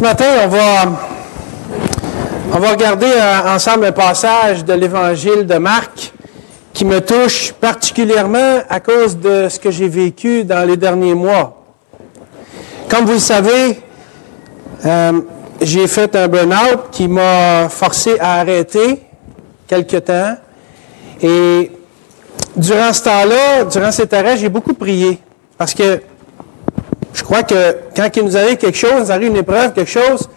Ce matin, on va regarder ensemble un passage de l'Évangile de Marc qui me touche particulièrement à cause de ce que j'ai vécu dans les derniers mois. Comme vous le savez, j'ai fait un burn-out qui m'a forcé à arrêter quelque temps. Et durant ce temps-là, durant cet arrêt, j'ai beaucoup prié. Parce que je crois que quand il nous arrive quelque chose, nous arrive une épreuve, quelque chose,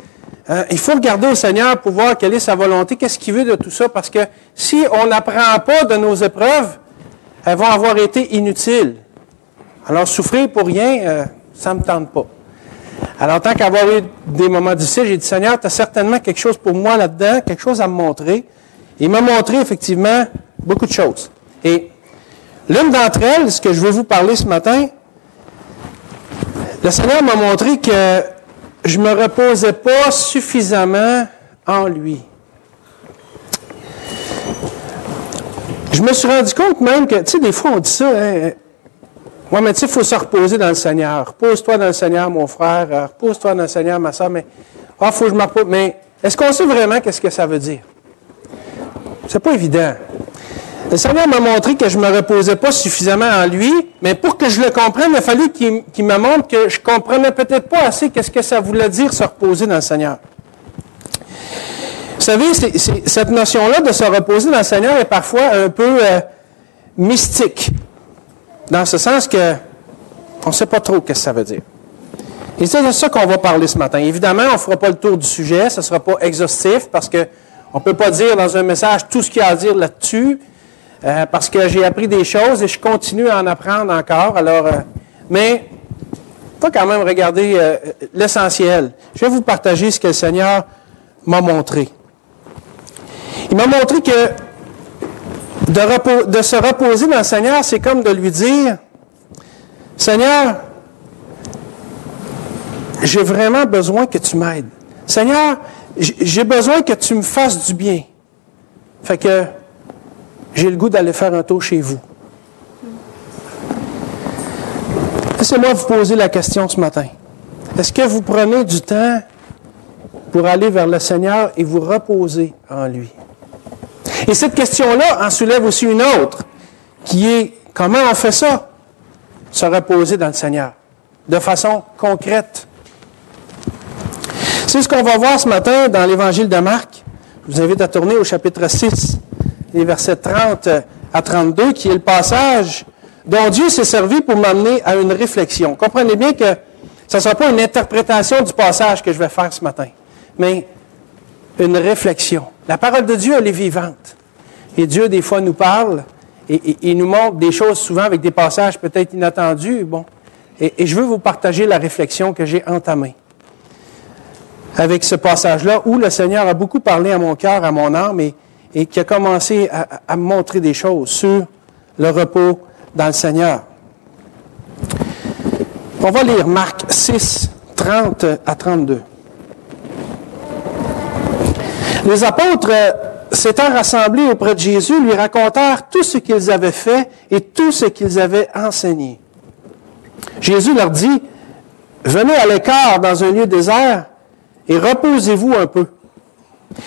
il faut regarder au Seigneur pour voir quelle est sa volonté, qu'est-ce qu'il veut de tout ça. Parce que si on n'apprend pas de nos épreuves, elles vont avoir été inutiles. Alors souffrir pour rien, ça ne me tente pas. Alors, tant qu'avoir eu des moments difficiles, j'ai dit, Seigneur, tu as certainement quelque chose pour moi là-dedans, quelque chose à me montrer. Il m'a montré effectivement beaucoup de choses. Et l'une d'entre elles, ce que je veux vous parler ce matin, le Seigneur m'a montré que je ne me reposais pas suffisamment en lui. Je me suis rendu compte même que, tu sais, des fois on dit ça, hein, ouais, mais tu sais, il faut se reposer dans le Seigneur. Repose-toi dans le Seigneur, mon frère. Repose-toi dans le Seigneur, ma soeur. Mais, il faut que je me repose. Mais, est-ce qu'on sait vraiment qu'est-ce que ça veut dire? C'est pas évident. Le Seigneur m'a montré que je ne me reposais pas suffisamment en lui, mais pour que je le comprenne, il a fallu qu'il me montre que je ne comprenais peut-être pas assez qu'est-ce que ça voulait dire se reposer dans le Seigneur. Vous savez, cette notion-là de se reposer dans le Seigneur est parfois un peu mystique. Dans ce sens que on ne sait pas trop ce que ça veut dire. Et c'est de ça qu'on va parler ce matin. Évidemment, on ne fera pas le tour du sujet, ce ne sera pas exhaustif, parce qu'on ne peut pas dire dans un message tout ce qu'il y a à dire là-dessus, parce que j'ai appris des choses et je continue à en apprendre encore. Alors, mais il faut quand même regarder l'essentiel. Je vais vous partager ce que le Seigneur m'a montré. Il m'a montré que de se reposer dans le Seigneur, c'est comme de lui dire, Seigneur, j'ai vraiment besoin que tu m'aides. Seigneur, j'ai besoin que tu me fasses du bien. Fait que j'ai le goût d'aller faire un tour chez vous. Laissez-moi vous poser la question ce matin. Est-ce que vous prenez du temps pour aller vers le Seigneur et vous reposer en lui? Et cette question-là en soulève aussi une autre, qui est comment on fait ça? Se reposer dans le Seigneur, de façon concrète. C'est ce qu'on va voir ce matin dans l'Évangile de Marc. Je vous invite à tourner au chapitre 6, les versets 30 à 32, qui est le passage dont Dieu s'est servi pour m'amener à une réflexion. Comprenez bien que ce ne sera pas une interprétation du passage que je vais faire ce matin, mais une réflexion. La parole de Dieu, elle est vivante. Et Dieu, des fois, nous parle et il nous montre des choses souvent avec des passages peut-être inattendus. Bon. Et je veux vous partager la réflexion que j'ai entamée avec ce passage-là où le Seigneur a beaucoup parlé à mon cœur, à mon âme et qui a commencé à me montrer des choses sur le repos dans le Seigneur. On va lire Marc 6, 30 à 32. Les apôtres, s'étant rassemblés auprès de Jésus, lui racontèrent tout ce qu'ils avaient fait et tout ce qu'ils avaient enseigné. Jésus leur dit, « Venez à l'écart dans un lieu désert et reposez-vous un peu. »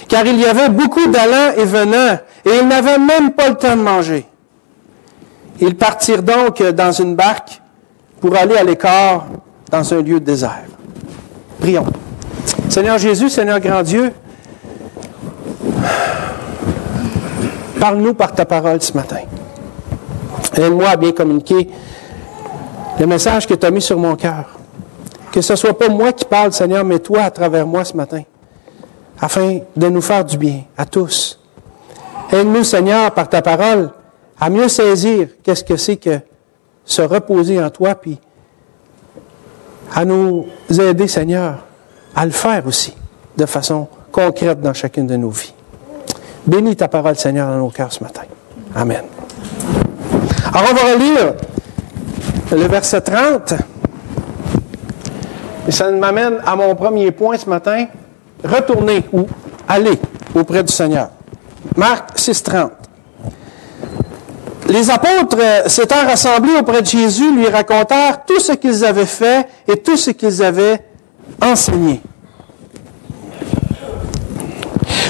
Car il y avait beaucoup d'allants et venants, et ils n'avaient même pas le temps de manger. Ils partirent donc dans une barque pour aller à l'écart dans un lieu désert. Prions. Seigneur Jésus, Seigneur grand Dieu, parle-nous par ta parole ce matin. Aide-moi à bien communiquer le message que tu as mis sur mon cœur. Que ce ne soit pas moi qui parle, Seigneur, mais toi à travers moi ce matin, afin de nous faire du bien à tous. Aide-nous, Seigneur, par ta parole, à mieux saisir qu'est-ce que c'est que se reposer en toi, puis à nous aider, Seigneur, à le faire aussi, de façon concrète dans chacune de nos vies. Bénis ta parole, Seigneur, dans nos cœurs ce matin. Amen. Alors, on va relire le verset 30. Et ça m'amène à mon premier point ce matin. Retourner ou aller auprès du Seigneur. Marc 6, 30. Les apôtres, s'étant rassemblés auprès de Jésus, lui racontèrent tout ce qu'ils avaient fait et tout ce qu'ils avaient enseigné.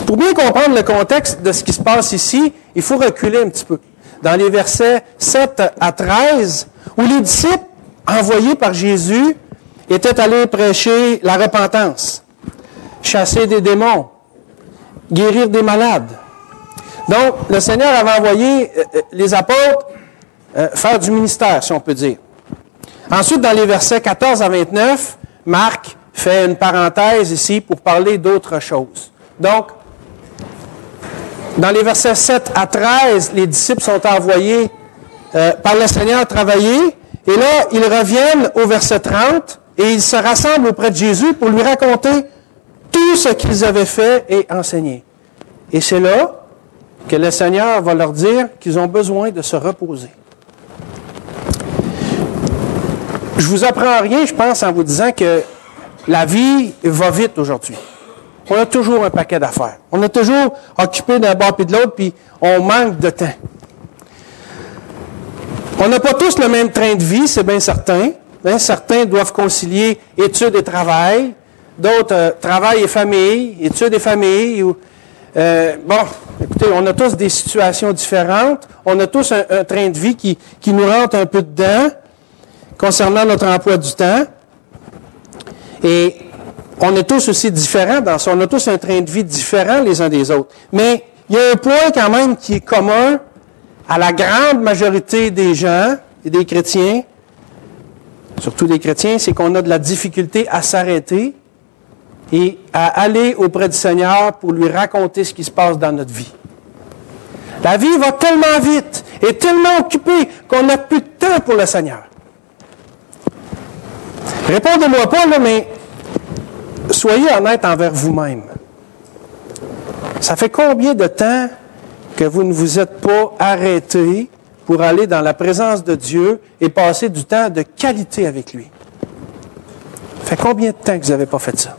Pour bien comprendre le contexte de ce qui se passe ici, il faut reculer un petit peu. Dans les versets 7 à 13, où les disciples, envoyés par Jésus, étaient allés prêcher la repentance, chasser des démons, guérir des malades. Donc, le Seigneur avait envoyé les apôtres faire du ministère, si on peut dire. Ensuite, dans les versets 14 à 29, Marc fait une parenthèse ici pour parler d'autre chose. Donc, dans les versets 7 à 13, les disciples sont envoyés par le Seigneur travailler. Et là, ils reviennent au verset 30 et ils se rassemblent auprès de Jésus pour lui raconter tout ce qu'ils avaient fait et enseigné. Et c'est là que le Seigneur va leur dire qu'ils ont besoin de se reposer. Je vous apprends rien, je pense, en vous disant que la vie va vite aujourd'hui. On a toujours un paquet d'affaires. On est toujours occupé d'un bord et de l'autre, puis on manque de temps. On n'a pas tous le même train de vie, c'est bien certain. Certains doivent concilier études et travail, d'autres travail et famille, études et famille. Écoutez, on a tous des situations différentes. On a tous un train de vie qui nous rentre un peu dedans concernant notre emploi du temps. Et on est tous aussi différents dans ça. On a tous un train de vie différent les uns des autres. Mais il y a un point quand même qui est commun à la grande majorité des gens et des chrétiens, surtout des chrétiens, c'est qu'on a de la difficulté à s'arrêter et à aller auprès du Seigneur pour lui raconter ce qui se passe dans notre vie. La vie va tellement vite et tellement occupée qu'on n'a plus de temps pour le Seigneur. Répondez-moi pas, là, mais soyez honnête envers vous-même. Ça fait combien de temps que vous ne vous êtes pas arrêté pour aller dans la présence de Dieu et passer du temps de qualité avec lui? Ça fait combien de temps que vous n'avez pas fait ça?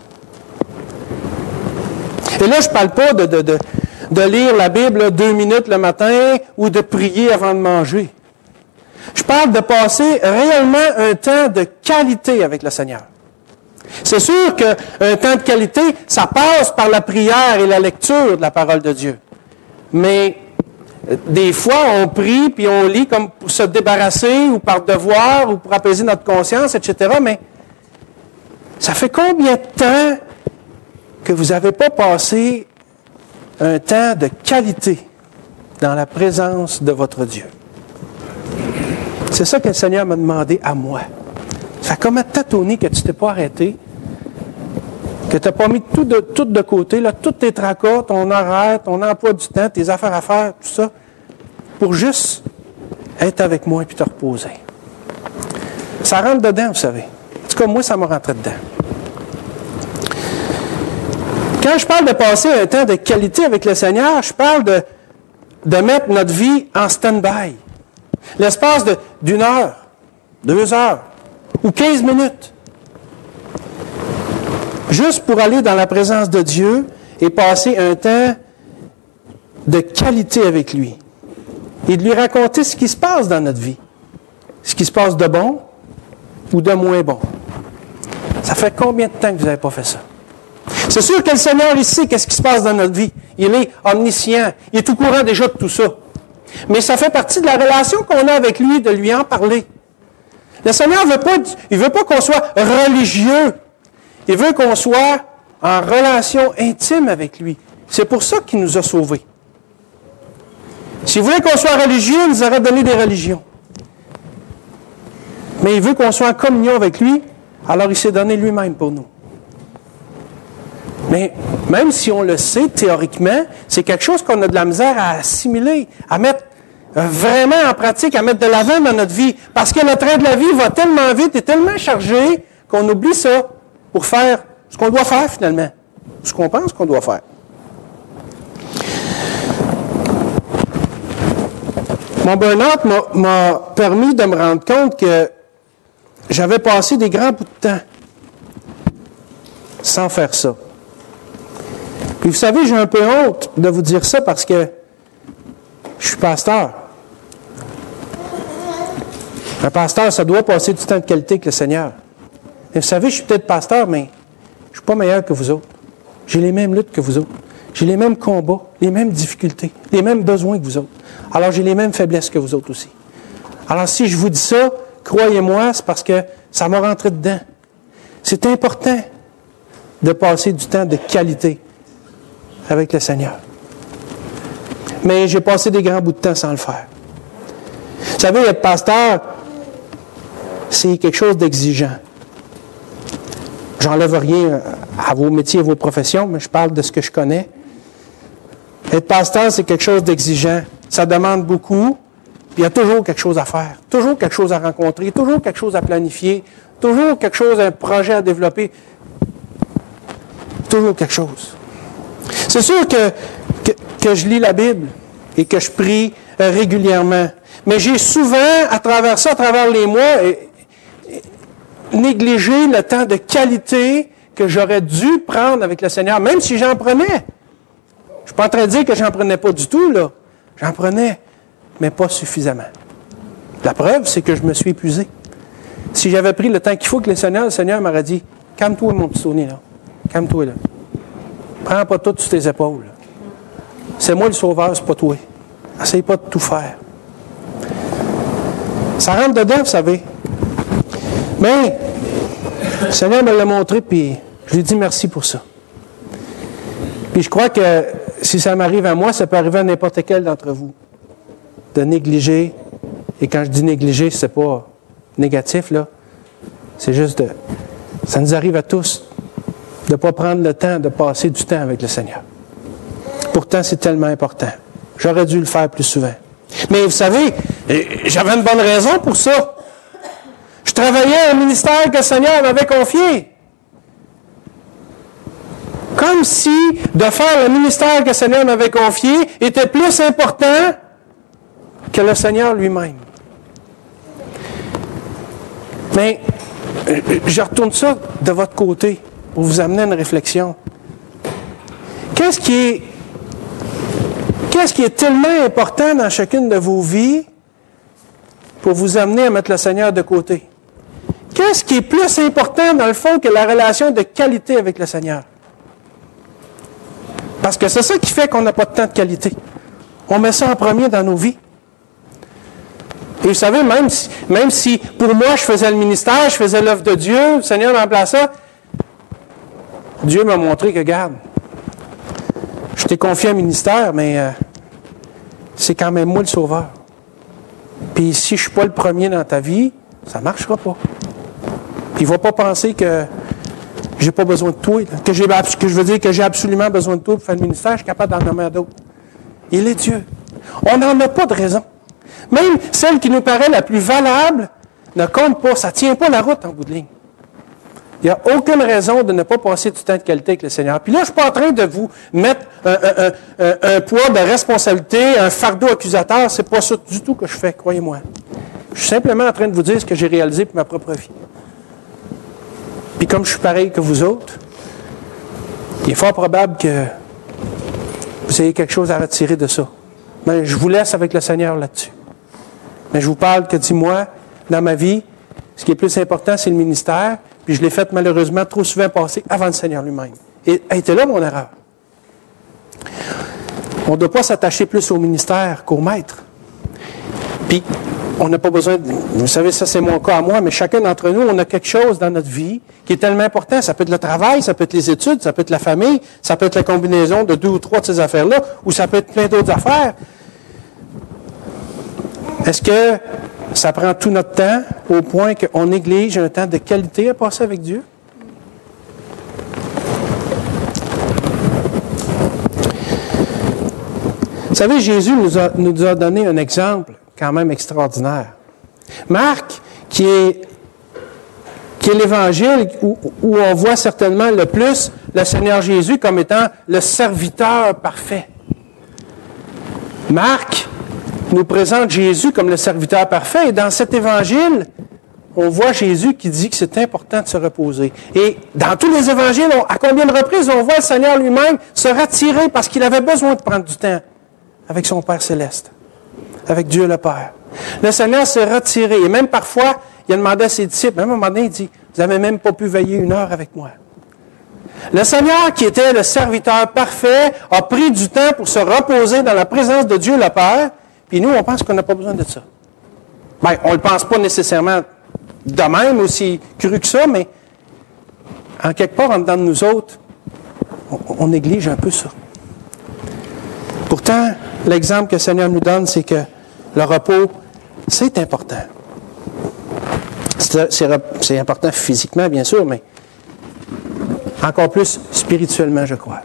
Et là, je ne parle pas de lire la Bible 2 minutes le matin ou de prier avant de manger. Je parle de passer réellement un temps de qualité avec le Seigneur. C'est sûr qu'un temps de qualité, ça passe par la prière et la lecture de la parole de Dieu. Mais des fois, on prie puis on lit comme pour se débarrasser ou par devoir ou pour apaiser notre conscience, etc. Mais ça fait combien de temps que vous n'avez pas passé un temps de qualité dans la présence de votre Dieu? C'est ça que le Seigneur m'a demandé à moi. Ça fait combien de temps, Tony, que tu ne t'es pas arrêté, que tu n'as pas mis tout de côté, là, tous tes tracas, ton horaire, ton emploi du temps, tes affaires à faire, tout ça, pour juste être avec moi et puis te reposer. Ça rentre dedans, vous savez. En tout cas, moi, ça m'a rentré dedans. Quand je parle de passer un temps de qualité avec le Seigneur, je parle de mettre notre vie en stand-by. L'espace d'1 heure, 2 heures ou 15 minutes. Juste pour aller dans la présence de Dieu et passer un temps de qualité avec lui. Et de lui raconter ce qui se passe dans notre vie. Ce qui se passe de bon ou de moins bon. Ça fait combien de temps que vous n'avez pas fait ça? C'est sûr que le Seigneur, il sait qu'est-ce qui se passe dans notre vie. Il est omniscient. Il est au courant déjà de tout ça. Mais ça fait partie de la relation qu'on a avec lui, de lui en parler. Le Seigneur il veut pas qu'on soit religieux. Il veut qu'on soit en relation intime avec lui. C'est pour ça qu'il nous a sauvés. S'il voulait qu'on soit religieux, il nous aurait donné des religions. Mais il veut qu'on soit en communion avec lui, alors il s'est donné lui-même pour nous. Mais même si on le sait théoriquement, c'est quelque chose qu'on a de la misère à assimiler, à mettre vraiment en pratique, à mettre de l'avant dans notre vie. Parce que le train de la vie va tellement vite et tellement chargé qu'on oublie ça pour faire ce qu'on doit faire finalement, ce qu'on pense qu'on doit faire. Mon burn-out m'a permis de me rendre compte que j'avais passé des grands bouts de temps sans faire ça. Puis vous savez, j'ai un peu honte de vous dire ça parce que je suis pasteur. Un pasteur, ça doit passer du temps de qualité avec le Seigneur. Et vous savez, je suis peut-être pasteur, mais je ne suis pas meilleur que vous autres. J'ai les mêmes luttes que vous autres. J'ai les mêmes combats, les mêmes difficultés, les mêmes besoins que vous autres. Alors, j'ai les mêmes faiblesses que vous autres aussi. Alors, si je vous dis ça, croyez-moi, c'est parce que ça m'a rentré dedans. C'est important de passer du temps de qualité avec le Seigneur. Mais j'ai passé des grands bouts de temps sans le faire. Vous savez, être pasteur, c'est quelque chose d'exigeant. J'enlève rien à vos métiers et vos professions, mais je parle de ce que je connais. Être pasteur, c'est quelque chose d'exigeant. Ça demande beaucoup. Puis il y a toujours quelque chose à faire, toujours quelque chose à rencontrer, toujours quelque chose à planifier, toujours quelque chose, un projet à développer. Toujours quelque chose. C'est sûr que je lis la Bible et que je prie régulièrement. Mais j'ai souvent, à travers ça, à travers les mois, négligé le temps de qualité que j'aurais dû prendre avec le Seigneur, même si j'en prenais. Je ne suis pas en train de dire que j'en prenais pas du tout, là. J'en prenais, mais pas suffisamment. La preuve, c'est que je me suis épuisé. Si j'avais pris le temps qu'il faut que le Seigneur m'aurait dit, « Calme-toi, mon petit Tony, là. Calme-toi, là. Prends pas tout sur tes épaules. C'est moi le sauveur, c'est pas toi. Essaye pas de tout faire. » Ça rentre dedans, vous savez. Mais, le Seigneur me l'a montré, puis je lui ai dit merci pour ça. Puis je crois que si ça m'arrive à moi, ça peut arriver à n'importe quel d'entre vous. De négliger, et quand je dis négliger, c'est pas négatif, là. C'est juste de... Ça nous arrive à tous de ne pas prendre le temps de passer du temps avec le Seigneur. Pourtant, c'est tellement important. J'aurais dû le faire plus souvent. Mais vous savez, j'avais une bonne raison pour ça. Je travaillais à un ministère que le Seigneur m'avait confié. Comme si de faire le ministère que le Seigneur m'avait confié était plus important que le Seigneur lui-même. Mais je retourne ça de votre côté pour vous amener à une réflexion. Qu'est-ce qui est tellement important dans chacune de vos vies pour vous amener à mettre le Seigneur de côté? Qu'est-ce qui est plus important dans le fond que la relation de qualité avec le Seigneur? Parce que c'est ça qui fait qu'on n'a pas de temps de qualité. On met ça en premier dans nos vies. Et vous savez, même si pour moi je faisais le ministère, je faisais l'œuvre de Dieu, le Seigneur m'emplaçait, Dieu m'a montré que, regarde, je t'ai confié un ministère, mais c'est quand même moi le sauveur. Puis si je ne suis pas le premier dans ta vie, ça ne marchera pas. Puis il ne va pas penser que j'ai pas besoin de toi, que je veux dire que j'ai absolument besoin de toi pour faire le ministère, je suis capable d'en nommer d'autres. Il est Dieu. On n'en a pas de raison. Même celle qui nous paraît la plus valable ne compte pas, ça ne tient pas la route en bout de ligne. Il n'y a aucune raison de ne pas passer du temps de qualité avec le Seigneur. Puis là, je ne suis pas en train de vous mettre un poids de responsabilité, un fardeau accusateur. Ce n'est pas ça du tout que je fais, croyez-moi. Je suis simplement en train de vous dire ce que j'ai réalisé pour ma propre vie. Puis comme je suis pareil que vous autres, il est fort probable que vous ayez quelque chose à retirer de ça. Mais je vous laisse avec le Seigneur là-dessus. Mais je vous parle que, dis-moi, dans ma vie, ce qui est plus important, c'est le ministère. Puis je l'ai fait malheureusement trop souvent passer avant le Seigneur lui-même. Et était là mon erreur. On ne doit pas s'attacher plus au ministère qu'au maître. Puis, on n'a pas besoin de... Vous savez, ça c'est mon cas à moi, mais chacun d'entre nous, on a quelque chose dans notre vie qui est tellement important. Ça peut être le travail, ça peut être les études, ça peut être la famille, ça peut être la combinaison de 2 ou 3 de ces affaires-là, ou ça peut être plein d'autres affaires. Est-ce que ça prend tout notre temps au point qu'on néglige un temps de qualité à passer avec Dieu? Vous savez, Jésus nous a donné un exemple quand même extraordinaire. Marc, qui est l'évangile où on voit certainement le plus le Seigneur Jésus comme étant le serviteur parfait. Marc nous présente Jésus comme le serviteur parfait. Et dans cet évangile, on voit Jésus qui dit que c'est important de se reposer. Et dans tous les évangiles, à combien de reprises on voit le Seigneur lui-même se retirer parce qu'il avait besoin de prendre du temps avec son Père céleste, avec Dieu le Père. Le Seigneur s'est retiré. Et même parfois, il a demandé à ses disciples, même à un moment donné, il dit, « Vous n'avez même pas pu veiller 1 heure avec moi. » Le Seigneur, qui était le serviteur parfait, a pris du temps pour se reposer dans la présence de Dieu le Père, puis nous, on pense qu'on n'a pas besoin de ça. Bien, on ne le pense pas nécessairement de même, aussi cru que ça, mais en quelque part, en dedans de nous autres, on néglige un peu ça. Pourtant, l'exemple que le Seigneur nous donne, c'est que le repos, c'est important. C'est important physiquement, bien sûr, mais encore plus spirituellement, je crois.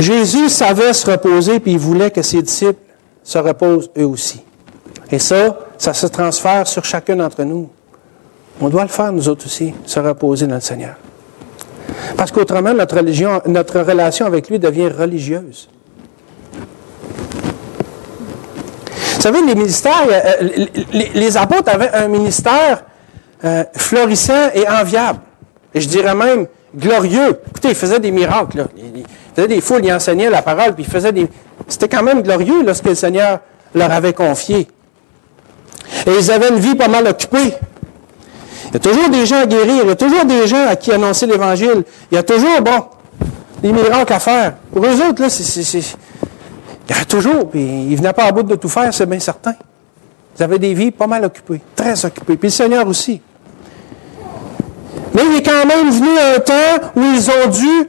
Jésus savait se reposer, puis il voulait que ses disciples se reposent eux aussi. Et ça se transfère sur chacun d'entre nous. On doit le faire, nous autres aussi, se reposer dans le Seigneur. Parce qu'autrement, notre relation avec lui devient religieuse. Vous savez, les ministères, les apôtres avaient un ministère florissant et enviable. Et je dirais même glorieux. Écoutez, ils faisaient des miracles. Là. Ils faisaient des foules, ils enseignaient la parole, puis ils faisaient des... C'était quand même glorieux là, ce que le Seigneur leur avait confié. Et ils avaient une vie pas mal occupée. Il y a toujours des gens à guérir, il y a toujours des gens à qui annoncer l'Évangile. Il y a toujours, des miracles à faire. Pour eux autres, là, il y avait toujours, puis ils ne venaient pas à bout de tout faire, c'est bien certain. Ils avaient des vies pas mal occupées, très occupées. Puis le Seigneur aussi. Mais il est quand même venu un temps où ils ont dû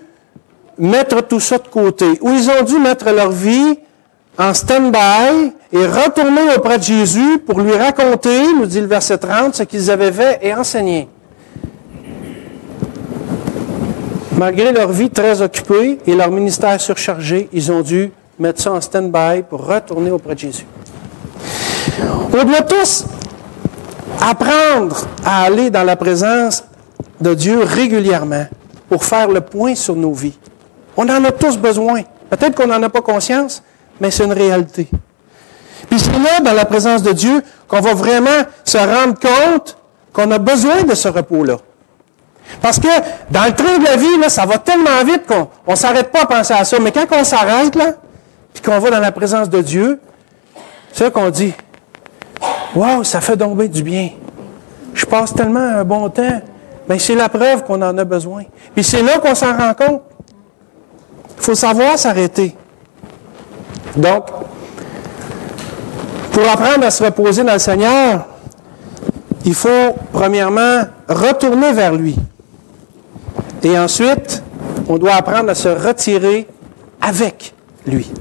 mettre tout ça de côté, où ils ont dû mettre leur vie en stand-by et retourner auprès de Jésus pour lui raconter, nous dit le verset 30, ce qu'ils avaient fait et enseigné. Malgré leur vie très occupée et leur ministère surchargé, ils ont dû mettre ça en stand-by pour retourner auprès de Jésus. On doit tous apprendre à aller dans la présence de Dieu régulièrement pour faire le point sur nos vies. On en a tous besoin. Peut-être qu'on n'en a pas conscience, mais c'est une réalité. Puis c'est là, dans la présence de Dieu, qu'on va vraiment se rendre compte qu'on a besoin de ce repos-là. Parce que dans le train de la vie, là, ça va tellement vite qu'on ne s'arrête pas à penser à ça. Mais quand on s'arrête, là, puis qu'on va dans la présence de Dieu, c'est là qu'on dit « Wow, ça fait donc bien du bien. Je passe tellement un bon temps. » Bien, c'est la preuve qu'on en a besoin. Puis c'est là qu'on s'en rend compte. Il faut savoir s'arrêter. Donc, pour apprendre à se reposer dans le Seigneur, il faut, premièrement, retourner vers lui. Et ensuite, on doit apprendre à se retirer avec lui.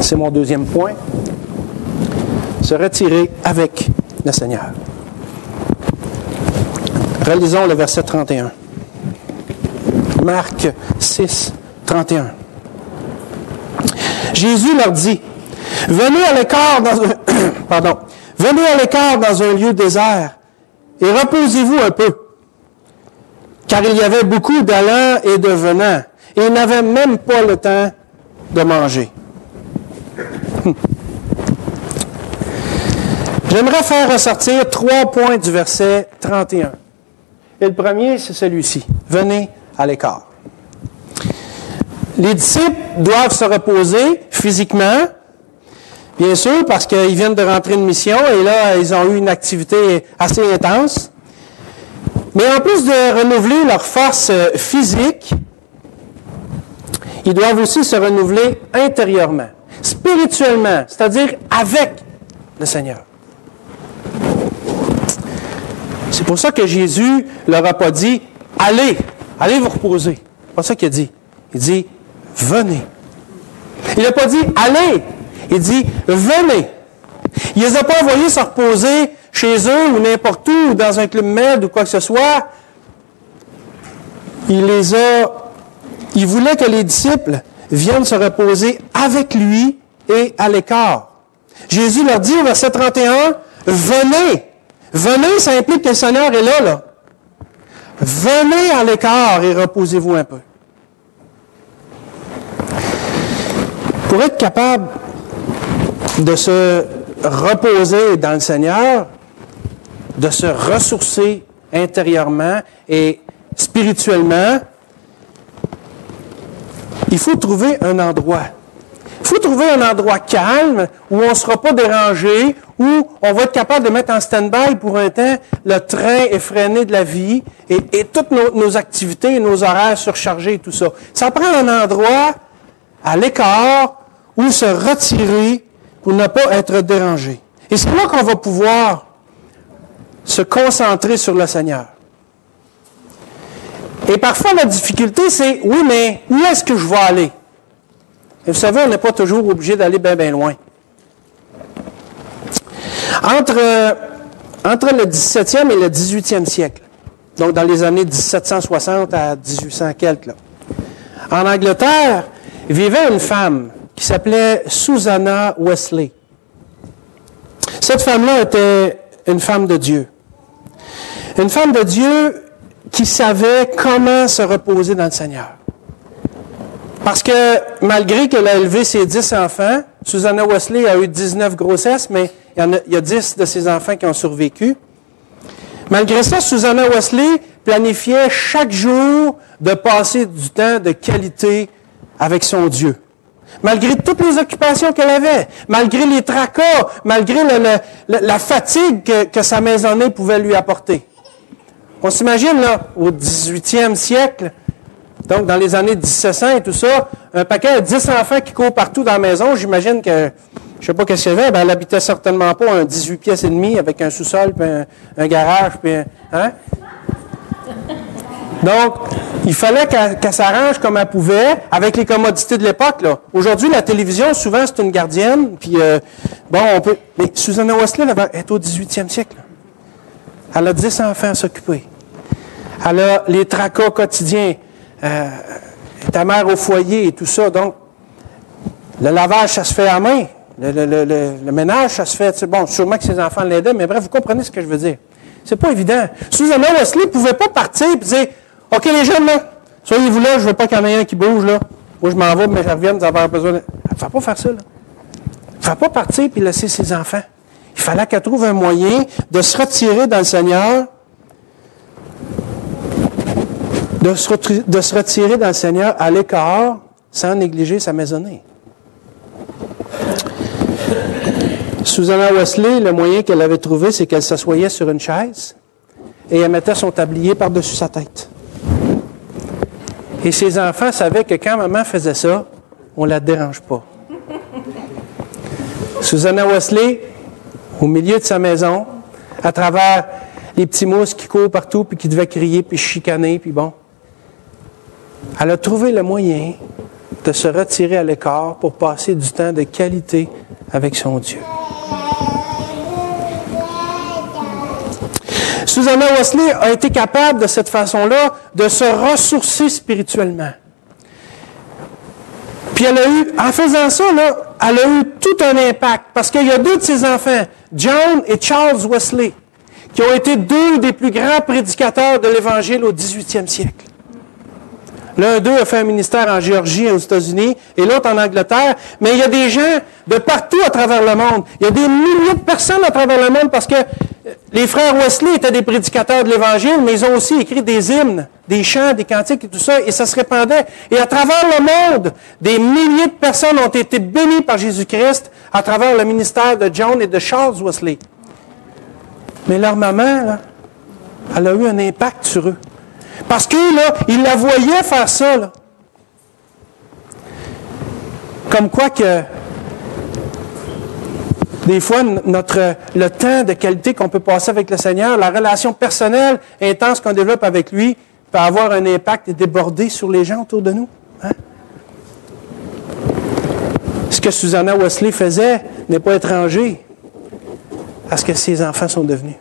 C'est mon deuxième point. Se retirer avec le Seigneur. Relisons le verset 31. Marc 6, 31. Jésus leur dit, « Venez à l'écart dans un lieu désert et reposez-vous un peu. » Car il y avait beaucoup d'allants et de venants, et ils n'avaient même pas le temps de manger. J'aimerais faire ressortir 3 points du verset 31. Et le premier, c'est celui-ci. Venez à l'écart. Les disciples doivent se reposer physiquement, bien sûr, parce qu'ils viennent de rentrer une mission et là, ils ont eu une activité assez intense. Mais en plus de renouveler leur force physique, ils doivent aussi se renouveler intérieurement, spirituellement, c'est-à-dire avec le Seigneur. C'est pour ça que Jésus leur a pas dit « Allez, allez vous reposer ». C'est pas ça qu'il a dit. Il dit « Venez ». Il n'a pas dit « Allez ». Il dit « Venez ». Il ne les a pas envoyés se reposer chez eux ou n'importe où, ou dans un club med ou quoi que ce soit. Il voulait que les disciples viennent se reposer avec lui et à l'écart. Jésus leur dit au verset 31, « Venez ». Venez, ça implique que le Seigneur est là. Venez à l'écart et reposez-vous un peu. Pour être capable de se reposer dans le Seigneur, de se ressourcer intérieurement et spirituellement, il faut trouver un endroit. Il faut trouver un endroit calme où on ne sera pas dérangé, où on va être capable de mettre en stand-by pour un temps le train effréné de la vie et toutes nos activités et nos horaires surchargés et tout ça. Ça prend un endroit à l'écart où se retirer pour ne pas être dérangé. Et c'est là qu'on va pouvoir se concentrer sur le Seigneur. Et parfois, la difficulté, c'est, oui, mais où est-ce que je vais aller? Et vous savez, on n'est pas toujours obligé d'aller bien, bien loin. Entre le 17e et le 18e siècle, donc dans les années 1760 à 1800 quelques, là, en Angleterre, vivait une femme qui s'appelait Susanna Wesley. Cette femme-là était une femme de Dieu. Une femme de Dieu qui savait comment se reposer dans le Seigneur. Parce que malgré qu'elle a élevé ses 10 enfants, Susanna Wesley a eu 19 grossesses, mais il y a 10 de ses enfants qui ont survécu. Malgré ça, Susanna Wesley planifiait chaque jour de passer du temps de qualité avec son Dieu. Malgré toutes les occupations qu'elle avait, malgré les tracas, malgré la fatigue que sa maisonnée pouvait lui apporter. On s'imagine, là, au 18e siècle, donc dans les années 1700 et tout ça, un paquet de 10 enfants qui courent partout dans la maison, j'imagine que, je sais pas qu'est-ce qu'il y avait, ben, elle habitait certainement pas un 18 pièces et demi avec un sous-sol, puis un garage, puis hein? Donc, il fallait qu'elle s'arrange comme elle pouvait, avec les commodités de l'époque, là. Aujourd'hui, la télévision, souvent, c'est une gardienne, puis bon, on peut... Mais Susanna Wesley, elle est au 18e siècle, là. Elle a 10 enfants à s'occuper. Elle a les tracas quotidiens, ta mère au foyer et tout ça. Donc, le lavage, ça se fait à main. Le ménage, ça se fait... Bon, sûrement que ses enfants l'aidaient, mais bref, vous comprenez ce que je veux dire. C'est pas évident. Susanna Wesley ne pouvait pas partir et dire « OK, les jeunes, là, soyez-vous là, je ne veux pas qu'il y en ait un qui bouge, là. Moi, je m'en vais, mais je reviens, vous avez besoin de... » Elle ne fait pas faire ça, là. Elle ne fait pas partir et laisser ses enfants. Il fallait qu'elle trouve un moyen de se retirer dans le Seigneur, de se retirer dans le Seigneur à l'écart, sans négliger sa maisonnée. Susanna Wesley, le moyen qu'elle avait trouvé, c'est qu'elle s'assoyait sur une chaise et elle mettait son tablier par-dessus sa tête. Et ses enfants savaient que quand maman faisait ça, on ne la dérange pas. Susanna Wesley, au milieu de sa maison, à travers les petits mousses qui courent partout, puis qui devaient crier, puis chicaner, puis bon. Elle a trouvé le moyen de se retirer à l'écart pour passer du temps de qualité avec son Dieu. Susanna Wesley a été capable, de cette façon-là, de se ressourcer spirituellement. Puis elle a eu, en faisant ça, là, elle a eu tout un impact. Parce qu'il y a deux de ses enfants, John et Charles Wesley, qui ont été deux des plus grands prédicateurs de l'Évangile au 18e siècle. L'un d'eux a fait un ministère en Géorgie, aux États-Unis, et l'autre en Angleterre. Mais il y a des gens de partout à travers le monde. Il y a des milliers de personnes à travers le monde parce que les frères Wesley étaient des prédicateurs de l'Évangile, mais ils ont aussi écrit des hymnes, des chants, des cantiques et tout ça, et ça se répandait. Et à travers le monde, des milliers de personnes ont été bénies par Jésus-Christ à travers le ministère de John et de Charles Wesley. Mais leur maman, là, elle a eu un impact sur eux. Parce que, là, ils la voyaient faire ça, là. Comme quoi que, des fois, le temps de qualité qu'on peut passer avec le Seigneur, la relation personnelle intense qu'on développe avec lui, peut avoir un impact et déborder sur les gens autour de nous. Hein? Ce que Susanna Wesley faisait n'est pas étranger à ce que ses enfants sont devenus.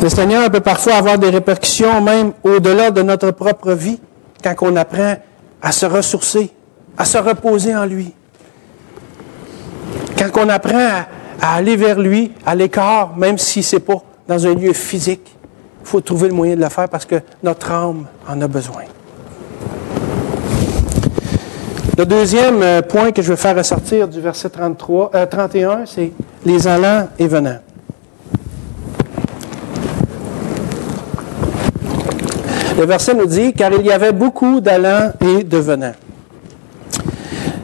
Le Seigneur peut parfois avoir des répercussions même au-delà de notre propre vie quand on apprend à se ressourcer, à se reposer en lui. Quand on apprend à aller vers lui, à l'écart, même si ce n'est pas dans un lieu physique, il faut trouver le moyen de le faire parce que notre âme en a besoin. Le deuxième point que je veux faire ressortir du verset 31, c'est les allants et venants. Le verset nous dit « Car il y avait beaucoup d'allants et de venants. »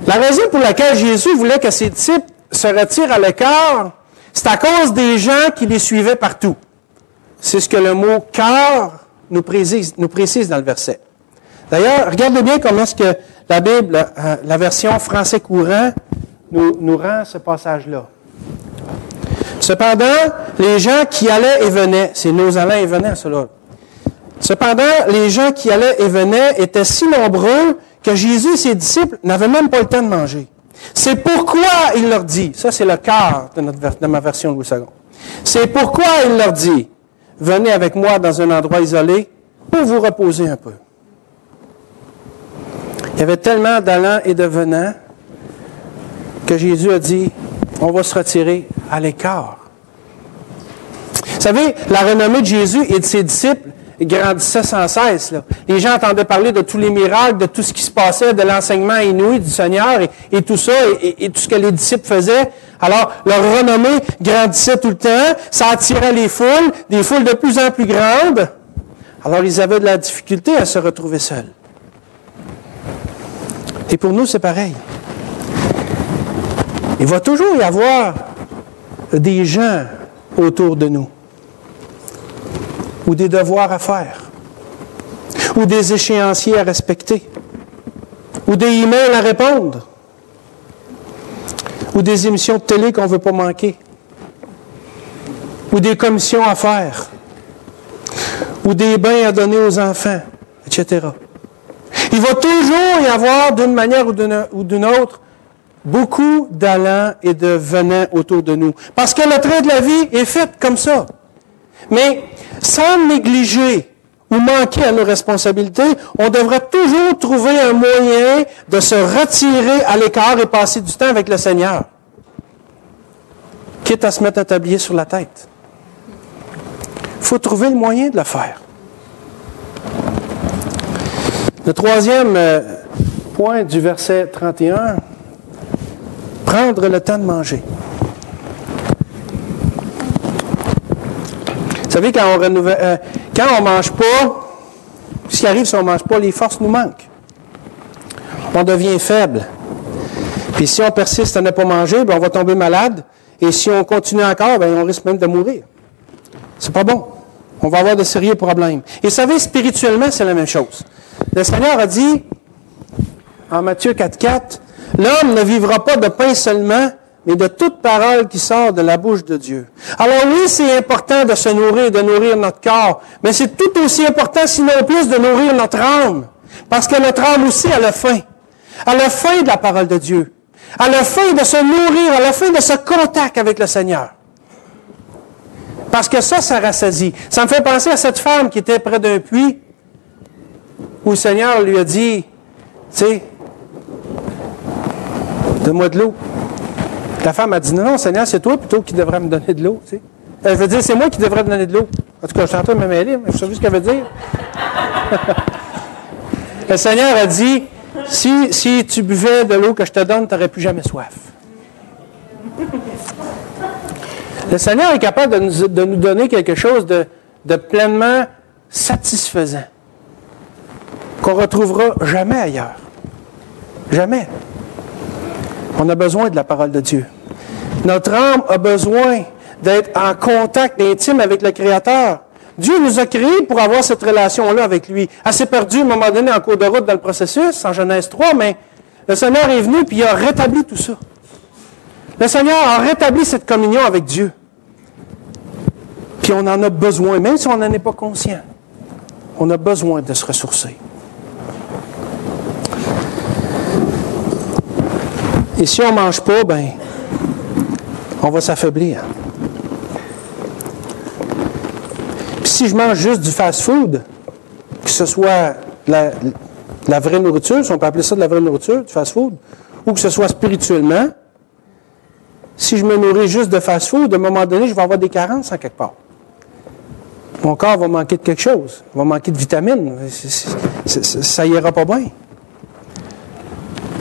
La raison pour laquelle Jésus voulait que ses disciples se retirent à l'écart, c'est à cause des gens qui les suivaient partout. C'est ce que le mot « cœur » nous précise dans le verset. D'ailleurs, regardez bien comment est-ce que la Bible, la version français courant, nous rend ce passage-là. Cependant, les gens qui allaient et venaient, c'est nos allants et venants, cela. Cependant, les gens qui allaient et venaient étaient si nombreux que Jésus et ses disciples n'avaient même pas le temps de manger. C'est pourquoi il leur dit, ça c'est le cœur de ma version Louis II. C'est pourquoi il leur dit, venez avec moi dans un endroit isolé pour vous reposer un peu. Il y avait tellement d'allants et de venants que Jésus a dit, on va se retirer à l'écart. Vous savez, la renommée de Jésus et de ses disciples grandissait sans cesse. Là. Les gens entendaient parler de tous les miracles, de tout ce qui se passait, de l'enseignement inouï du Seigneur et tout ça, et tout ce que les disciples faisaient. Alors, leur renommée grandissait tout le temps, ça attirait les foules, des foules de plus en plus grandes. Alors, ils avaient de la difficulté à se retrouver seuls. Et pour nous, c'est pareil. Il va toujours y avoir des gens autour de nous, ou des devoirs à faire, ou des échéanciers à respecter, ou des emails à répondre, ou des émissions de télé qu'on ne veut pas manquer, ou des commissions à faire, ou des bains à donner aux enfants, etc. Il va toujours y avoir, d'une manière ou d'une autre, beaucoup d'allants et de venants autour de nous. Parce que le train de la vie est fait comme ça. Mais sans négliger ou manquer à nos responsabilités, on devrait toujours trouver un moyen de se retirer à l'écart et passer du temps avec le Seigneur. Quitte à se mettre un tablier sur la tête. Il faut trouver le moyen de le faire. Le troisième point du verset 31, prendre le temps de manger. Vous savez, quand on ne mange pas, ce qui arrive si on ne mange pas, les forces nous manquent. On devient faible. Puis si on persiste à ne pas manger, bien, on va tomber malade. Et si on continue encore, bien, on risque même de mourir. C'est pas bon. On va avoir de sérieux problèmes. Et vous savez, spirituellement, c'est la même chose. Le Seigneur a dit, en Matthieu 4,4, « L'homme ne vivra pas de pain seulement, mais de toute parole qui sort de la bouche de Dieu. » Alors oui, c'est important de se nourrir, de nourrir notre corps, mais c'est tout aussi important, sinon plus, de nourrir notre âme. Parce que notre âme aussi, elle a faim. Elle a faim de la parole de Dieu. Elle a faim de se nourrir, elle a faim de ce contact avec le Seigneur. Parce que ça rassasie. Ça me fait penser à cette femme qui était près d'un puits, où le Seigneur lui a dit, tu sais, donne-moi de l'eau. La femme a dit, non, Seigneur, c'est toi plutôt qui devrais me donner de l'eau. Tu sais. Elle veut dire, c'est moi qui devrais me donner de l'eau. En tout cas, je suis en train de me mêler, mais je sais plus ce qu'elle veut dire. Le Seigneur a dit, si tu buvais de l'eau que je te donne, tu n'aurais plus jamais soif. Le Seigneur est capable de nous donner quelque chose de pleinement satisfaisant, qu'on ne retrouvera jamais ailleurs. Jamais. On a besoin de la parole de Dieu. Notre âme a besoin d'être en contact intime avec le Créateur. Dieu nous a créés pour avoir cette relation-là avec lui. Elle s'est perdue à un moment donné en cours de route dans le processus, en Genèse 3, mais le Seigneur est venu et il a rétabli tout ça. Le Seigneur a rétabli cette communion avec Dieu. Puis on en a besoin, même si on n'en est pas conscient. On a besoin de se ressourcer. Et si on ne mange pas, ben, on va s'affaiblir. Puis si je mange juste du fast-food, que ce soit la vraie nourriture, si on peut appeler ça de la vraie nourriture, du fast-food, ou que ce soit spirituellement, si je me nourris juste de fast-food, à un moment donné, je vais avoir des carences en quelque part. Mon corps va manquer de quelque chose, il va manquer de vitamines, ça ira pas bien.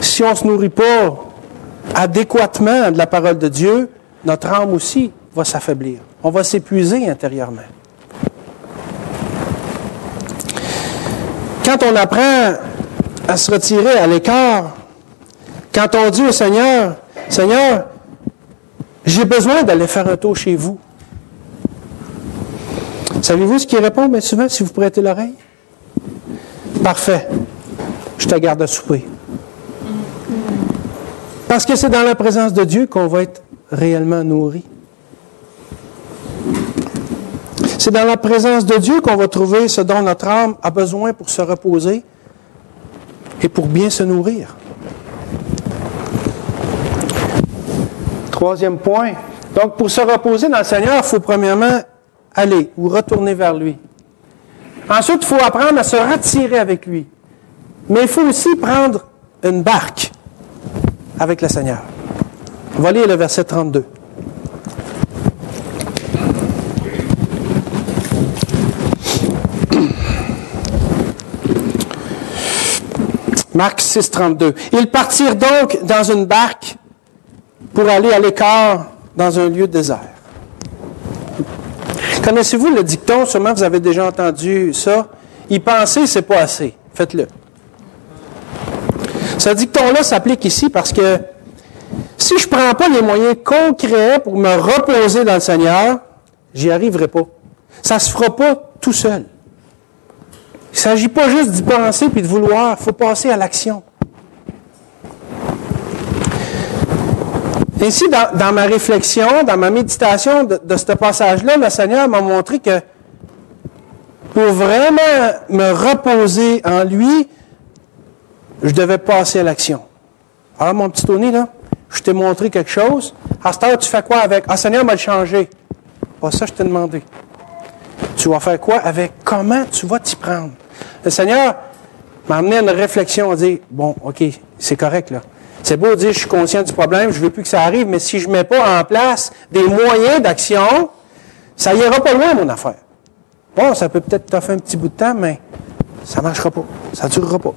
Si on ne se nourrit pas adéquatement de la parole de Dieu, notre âme aussi va s'affaiblir. On va s'épuiser intérieurement. Quand on apprend à se retirer à l'écart, Quand on dit au Seigneur, « Seigneur, j'ai besoin d'aller faire un tour chez vous. » Savez-vous ce qu'il répond bien souvent si vous prêtez l'oreille? Parfait. Je te garde à souper. Parce que c'est dans la présence de Dieu qu'on va être réellement nourri. C'est dans la présence de Dieu qu'on va trouver ce dont notre âme a besoin pour se reposer et pour bien se nourrir. Troisième point. Donc, pour se reposer dans le Seigneur, il faut premièrement aller ou retourner vers lui. Ensuite, il faut apprendre à se retirer avec lui. Mais il faut aussi prendre une barque avec le Seigneur. On va lire le verset 32. Marc 6, 32. Ils partirent donc dans une barque pour aller à l'écart dans un lieu désert. Connaissez-vous le dicton? Sûrement vous avez déjà entendu ça. Y penser, c'est pas assez. Faites-le. Ce dicton-là s'applique ici parce que si je ne prends pas les moyens concrets pour me reposer dans le Seigneur, j'y arriverai pas. Ça ne se fera pas tout seul. Il ne s'agit pas juste d'y penser puis de vouloir. Il faut passer à l'action. Ainsi, dans ma réflexion, dans ma méditation de ce passage-là, le Seigneur m'a montré que pour vraiment me reposer en lui, je devais passer à l'action. Ah, mon petit Tony, là, je t'ai montré quelque chose. À cette heure, tu fais quoi avec? Ah, Seigneur m'a le changé. Pas ça, je t'ai demandé. Tu vas faire quoi avec? Comment tu vas t'y prendre? Le Seigneur m'a amené à une réflexion, à dire, bon, OK, c'est correct, là. C'est beau de dire, je suis conscient du problème, je ne veux plus que ça arrive, mais si je ne mets pas en place des moyens d'action, ça n'ira pas loin, mon affaire. Bon, ça peut peut-être te faire un petit bout de temps, mais ça ne marchera pas. Ça ne durera pas.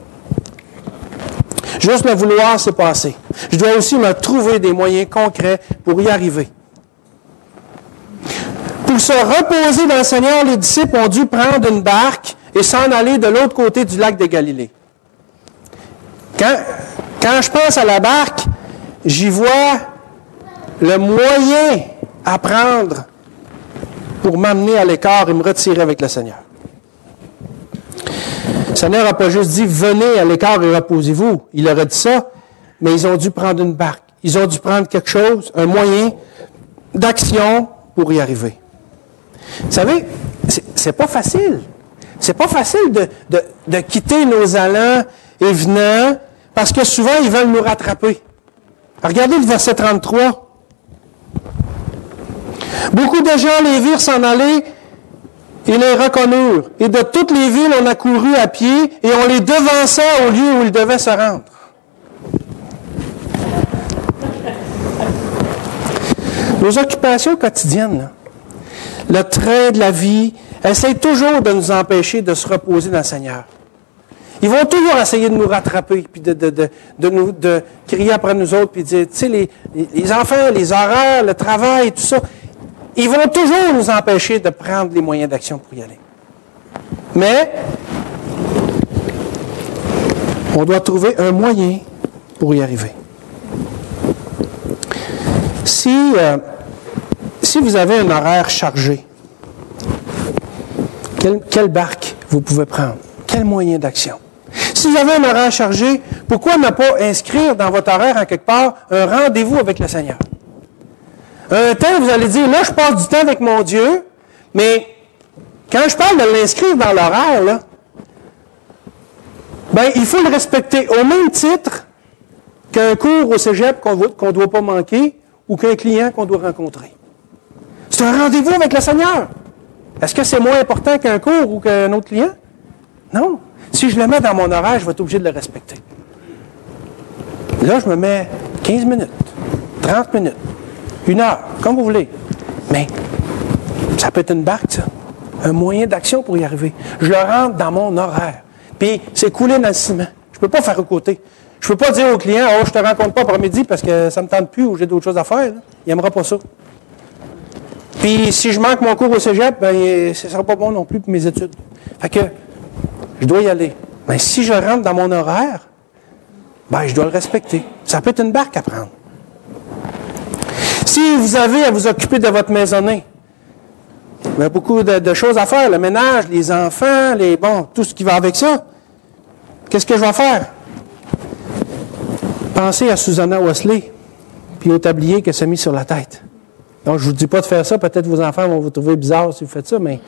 Juste le vouloir, c'est pas assez. Je dois aussi me trouver des moyens concrets pour y arriver. Pour se reposer dans le Seigneur, les disciples ont dû prendre une barque et s'en aller de l'autre côté du lac de Galilée. Quand je pense à la barque, j'y vois le moyen à prendre pour m'amener à l'écart et me retirer avec le Seigneur. Le Seigneur n'a pas juste dit « Venez à l'écart et reposez-vous ». Il aurait dit ça, mais ils ont dû prendre une barque. Ils ont dû prendre quelque chose, un moyen d'action pour y arriver. Vous savez, c'est pas facile. C'est pas facile de quitter nos allants et venants parce que souvent, ils veulent nous rattraper. Regardez le verset 33. Beaucoup de gens les virent s'en aller et les reconnurent. Et de toutes les villes, on a couru à pied et on les devançait au lieu où ils devaient se rendre. Nos occupations quotidiennes, là, le train de la vie, essayent toujours de nous empêcher de se reposer dans le Seigneur. Ils vont toujours essayer de nous rattraper, puis de crier après nous autres, puis de dire, tu sais, les enfants, les horaires, le travail, tout ça, ils vont toujours nous empêcher de prendre les moyens d'action pour y aller. Mais, on doit trouver un moyen pour y arriver. Si vous avez un horaire chargé, quelle barque vous pouvez prendre? Quel moyen d'action? Si vous avez un horaire chargé, pourquoi ne pas inscrire dans votre horaire, en quelque part, un rendez-vous avec le Seigneur? Un temps, vous allez dire, là, je passe du temps avec mon Dieu, mais quand je parle de l'inscrire dans l'horaire, là, ben, il faut le respecter au même titre qu'un cours au cégep qu'on ne doit pas manquer ou qu'un client qu'on doit rencontrer. C'est un rendez-vous avec le Seigneur. Est-ce que c'est moins important qu'un cours ou qu'un autre client? Non. Si je le mets dans mon horaire, je vais être obligé de le respecter. Là, je me mets 15 minutes, 30 minutes, 1 heure, comme vous voulez. Mais ça peut être une barque, ça. Un moyen d'action pour y arriver. Je le rentre dans mon horaire. Puis, c'est coulé dans le ciment. Je ne peux pas faire à côté. Je ne peux pas dire au client, « Oh, je ne te rencontre pas après-midi parce que ça ne me tente plus ou j'ai d'autres choses à faire. » Il n'aimera pas ça. Puis, si je manque mon cours au cégep, ben, ce ne sera pas bon non plus pour mes études. Fait que, je dois y aller. Mais si je rentre dans mon horaire, ben, je dois le respecter. Ça peut être une barque à prendre. Si vous avez à vous occuper de votre maisonnée, il y a beaucoup de choses à faire, le ménage, les enfants, tout ce qui va avec ça. Qu'est-ce que je vais faire? Pensez à Susanna Wesley, puis au tablier qu'elle s'est mis sur la tête. Donc, je ne vous dis pas de faire ça, peut-être vos enfants vont vous trouver bizarre si vous faites ça, mais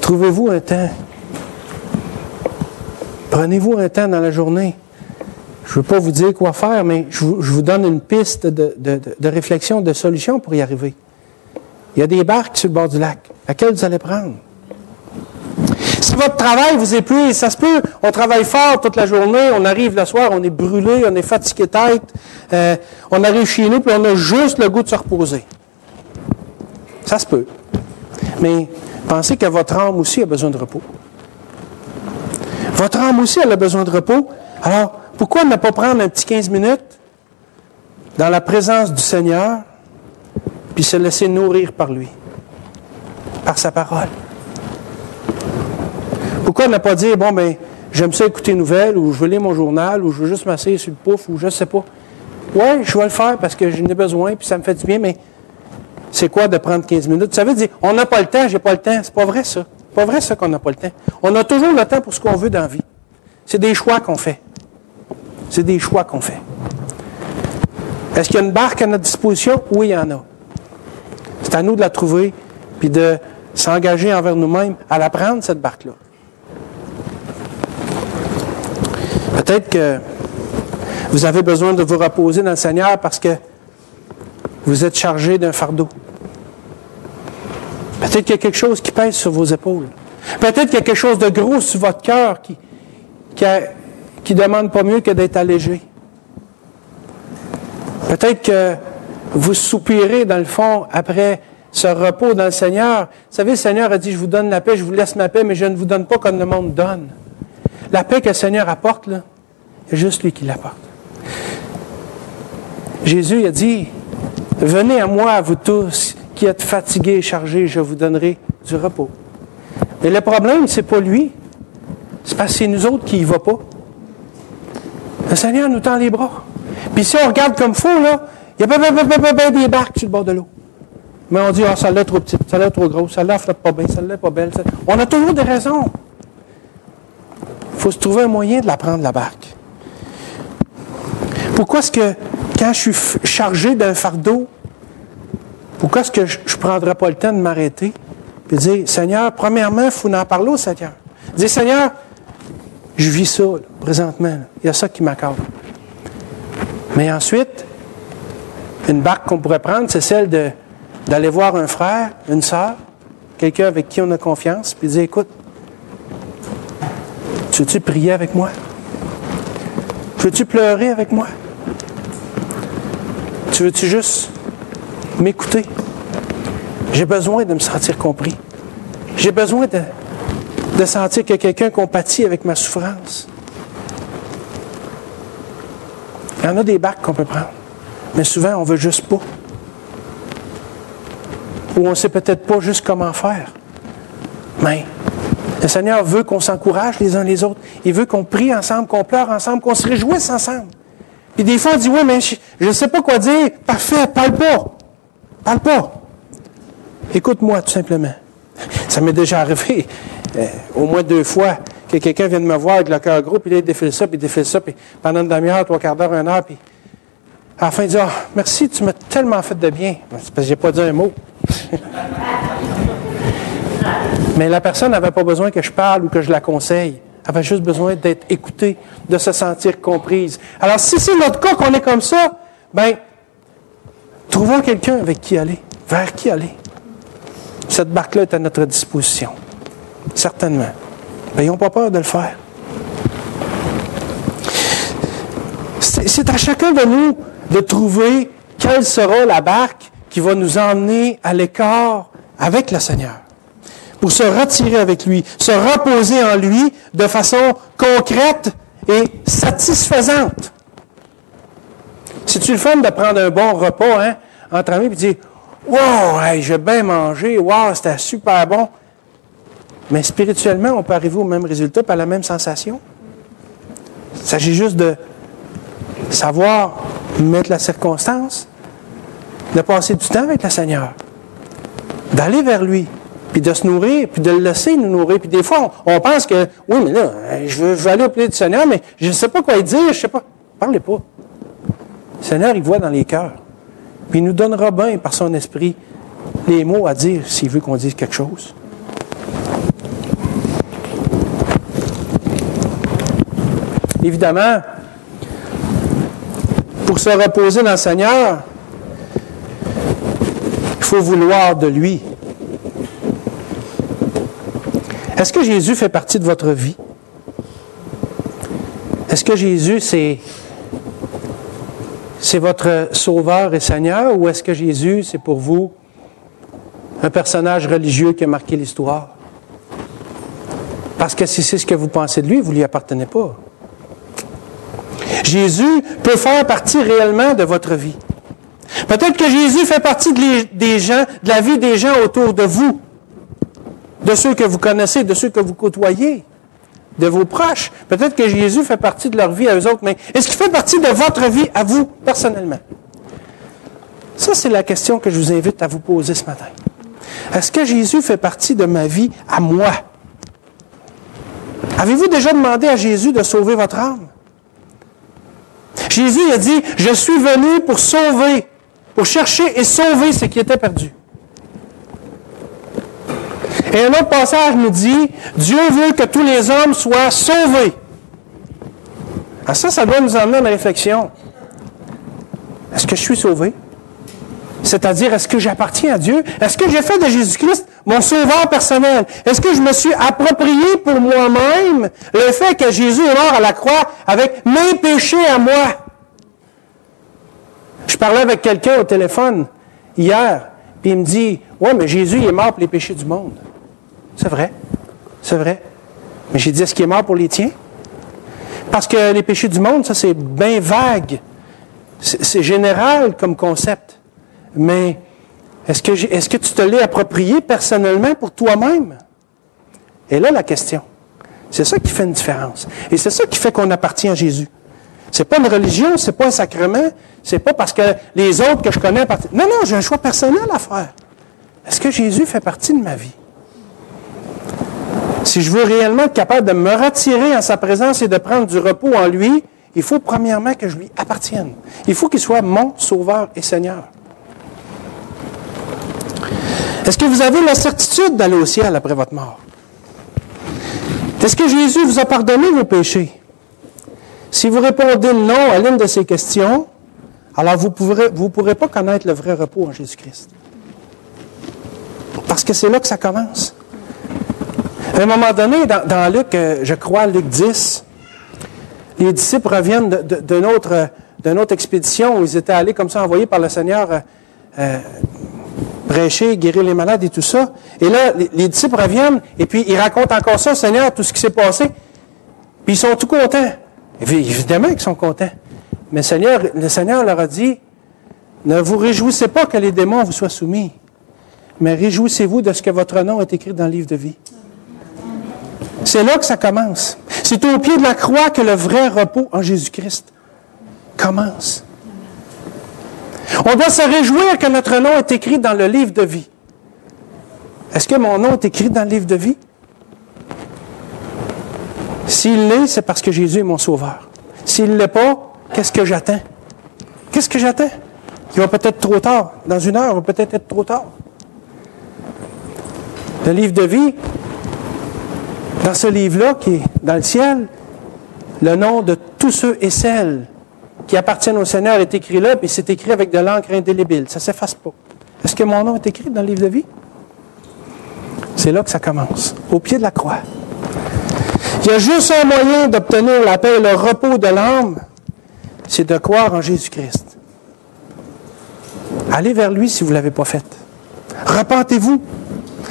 trouvez-vous un temps. Prenez-vous un temps dans la journée. Je ne veux pas vous dire quoi faire, mais je vous donne une piste de réflexion, de solution pour y arriver. Il y a des barques sur le bord du lac. Laquelle vous allez prendre? Si votre travail vous épuise, ça se peut, on travaille fort toute la journée, on arrive le soir, on est brûlé, on est fatigué tête, on arrive chez nous, puis on a juste le goût de se reposer. Ça se peut. Mais pensez que votre âme aussi a besoin de repos. Votre âme aussi, elle a besoin de repos. Alors, pourquoi ne pas prendre un petit 15 minutes dans la présence du Seigneur, puis se laisser nourrir par lui, par sa parole? Pourquoi ne pas dire, j'aime ça écouter une nouvelle, ou je veux lire mon journal, ou je veux juste m'asseoir sur le pouf, ou je ne sais pas. Oui, je vais le faire parce que j'en ai besoin, puis ça me fait du bien, mais c'est quoi de prendre 15 minutes? Ça veut dire, on n'a pas le temps, j'ai pas le temps. C'est pas vrai, ça. C'est pas vrai, ça, qu'on n'a pas le temps. On a toujours le temps pour ce qu'on veut dans la vie. C'est des choix qu'on fait. C'est des choix qu'on fait. Est-ce qu'il y a une barque à notre disposition? Oui, il y en a. C'est à nous de la trouver, puis de s'engager envers nous-mêmes à la prendre, cette barque-là. Peut-être que vous avez besoin de vous reposer dans le Seigneur parce que vous êtes chargé d'un fardeau. Peut-être qu'il y a quelque chose qui pèse sur vos épaules. Peut-être qu'il y a quelque chose de gros sur votre cœur qui demande pas mieux que d'être allégé. Peut-être que vous soupirez dans le fond après ce repos dans le Seigneur. Vous savez, le Seigneur a dit, je vous donne la paix, je vous laisse ma paix, mais je ne vous donne pas comme le monde donne. La paix que le Seigneur apporte, là, c'est juste lui qui l'apporte. Jésus a dit, venez à moi, vous tous, qui êtes fatigués et chargés, je vous donnerai du repos. Mais le problème, c'est pas lui. C'est parce que c'est nous autres qui y va pas. Le Seigneur nous tend les bras. Puis si on regarde comme faux, là, il y a des barques sur le bord de l'eau. Mais on dit, celle-là est trop petite, celle-là est trop grosse, celle-là ne flotte pas bien, celle-là n'est pas belle. On a toujours des raisons. Il faut se trouver un moyen de la prendre, la barque. Pourquoi est-ce que, quand je suis chargé d'un fardeau, pourquoi est-ce que je ne prendrais pas le temps de m'arrêter et de dire, Seigneur, premièrement, il faut en parler au Seigneur. Dire, Seigneur, je vis ça, là, présentement. Là. Il y a ça qui m'accorde. Mais ensuite, une barque qu'on pourrait prendre, c'est celle d'aller voir un frère, une sœur, quelqu'un avec qui on a confiance, puis dire, écoute, tu veux-tu prier avec moi? Tu veux-tu pleurer avec moi? Tu veux-tu juste m'écouter? J'ai besoin de me sentir compris. J'ai besoin de sentir qu'il y a quelqu'un compatit avec ma souffrance. Il y en a des barques qu'on peut prendre, mais souvent, on ne veut juste pas. Ou on ne sait peut-être pas juste comment faire. Mais le Seigneur veut qu'on s'encourage les uns les autres. Il veut qu'on prie ensemble, qu'on pleure ensemble, qu'on se réjouisse ensemble. Puis des fois, on dit, oui, mais je ne sais pas quoi dire. Parfait, parle pas. Parle pas. Écoute-moi, tout simplement. Ça m'est déjà arrivé au moins 2 fois que quelqu'un vienne me voir avec le cœur gros, puis là, il défile ça, puis pendant une demi-heure, 3/4 d'heure, 1 heure, puis à la fin, il dit, merci, tu m'as tellement fait de bien. C'est parce que je n'ai pas dit un mot. Mais la personne n'avait pas besoin que je parle ou que je la conseille. Elle avait juste besoin d'être écoutée, de se sentir comprise. Alors, si c'est notre cas qu'on est comme ça, trouvons quelqu'un avec qui aller, vers qui aller. Cette barque-là est à notre disposition. Certainement. N'ayons pas peur de le faire. C'est à chacun de nous de trouver quelle sera la barque qui va nous emmener à l'écart avec le Seigneur. Pour se retirer avec lui, se reposer en lui de façon concrète et satisfaisante. C'est-tu le fun de prendre un bon repas entre amis et de dire « Wow, hey, j'ai bien mangé, wow, c'était super bon ». Mais spirituellement, on peut arriver au même résultat, pas à la même sensation. Il s'agit juste de savoir mettre la circonstance, de passer du temps avec le Seigneur, d'aller vers lui, puis de se nourrir, puis de le laisser nous nourrir. Puis des fois, on pense que, oui, mais là, je veux aller au pied du Seigneur, mais je ne sais pas quoi dire, je ne sais pas. Parlez pas. Le Seigneur, il voit dans les cœurs. Puis il nous donnera bien, par son esprit, les mots à dire s'il veut qu'on dise quelque chose. Évidemment, pour se reposer dans le Seigneur, il faut vouloir de lui. Est-ce que Jésus fait partie de votre vie? Est-ce que Jésus, c'est votre Sauveur et Seigneur, ou est-ce que Jésus, c'est pour vous un personnage religieux qui a marqué l'histoire? Parce que si c'est ce que vous pensez de lui, vous ne lui appartenez pas. Jésus peut faire partie réellement de votre vie. Peut-être que Jésus fait partie des gens, de la vie des gens autour de vous, de ceux que vous connaissez, de ceux que vous côtoyez, de vos proches. Peut-être que Jésus fait partie de leur vie à eux autres, mais est-ce qu'il fait partie de votre vie à vous, personnellement? Ça, c'est la question que je vous invite à vous poser ce matin. Est-ce que Jésus fait partie de ma vie à moi? Avez-vous déjà demandé à Jésus de sauver votre âme? Jésus a dit, « Je suis venu pour sauver, pour chercher et sauver ce qui était perdu. » Et un autre passage nous dit, « Dieu veut que tous les hommes soient sauvés. » Alors ça doit nous emmener à une réflexion. Est-ce que je suis sauvé? C'est-à-dire, est-ce que j'appartiens à Dieu? Est-ce que j'ai fait de Jésus-Christ mon sauveur personnel? Est-ce que je me suis approprié pour moi-même le fait que Jésus est mort à la croix avec mes péchés à moi? Je parlais avec quelqu'un au téléphone hier, puis il me dit, « Ouais, mais Jésus il est mort pour les péchés du monde. » C'est vrai, c'est vrai. Mais j'ai dit, est-ce qu'il est mort pour les tiens? Parce que les péchés du monde, ça c'est bien vague. C'est général comme concept. Mais est-ce que tu te l'es approprié personnellement pour toi-même? Et là, la question. C'est ça qui fait une différence. Et c'est ça qui fait qu'on appartient à Jésus. C'est pas une religion, c'est pas un sacrement, c'est pas parce que les autres que je connais appartiennent. Non, j'ai un choix personnel à faire. Est-ce que Jésus fait partie de ma vie? Si je veux réellement être capable de me retirer en sa présence et de prendre du repos en lui, il faut premièrement que je lui appartienne. Il faut qu'il soit mon Sauveur et Seigneur. Est-ce que vous avez la certitude d'aller au ciel après votre mort? Est-ce que Jésus vous a pardonné vos péchés? Si vous répondez non à l'une de ces questions, alors vous ne pourrez pas connaître le vrai repos en Jésus-Christ. Parce que c'est là que ça commence. À un moment donné, dans Luc, je crois, Luc 10, les disciples reviennent d'une autre expédition où ils étaient allés comme ça, envoyés par le Seigneur prêcher, guérir les malades et tout ça. Et là, les disciples reviennent et puis ils racontent encore ça au Seigneur, tout ce qui s'est passé. Puis ils sont tout contents. Et puis, évidemment qu'ils sont contents. Mais le Seigneur leur a dit, ne vous réjouissez pas que les démons vous soient soumis, mais réjouissez-vous de ce que votre nom est écrit dans le livre de vie. C'est là que ça commence. C'est au pied de la croix que le vrai repos en Jésus-Christ commence. On doit se réjouir que notre nom est écrit dans le livre de vie. Est-ce que mon nom est écrit dans le livre de vie? S'il l'est, c'est parce que Jésus est mon sauveur. S'il ne l'est pas, qu'est-ce que j'attends? Qu'est-ce que j'attends? Il va peut-être trop tard. Dans une heure, il va peut-être être trop tard. Le livre de vie, dans ce livre-là, qui est dans le ciel, le nom de tous ceux et celles qui appartiennent au Seigneur est écrit là, puis c'est écrit avec de l'encre indélébile. Ça ne s'efface pas. Est-ce que mon nom est écrit dans le livre de vie? C'est là que ça commence, au pied de la croix. Il y a juste un moyen d'obtenir la paix et le repos de l'âme, c'est de croire en Jésus-Christ. Allez vers lui si vous ne l'avez pas fait. Repentez-vous.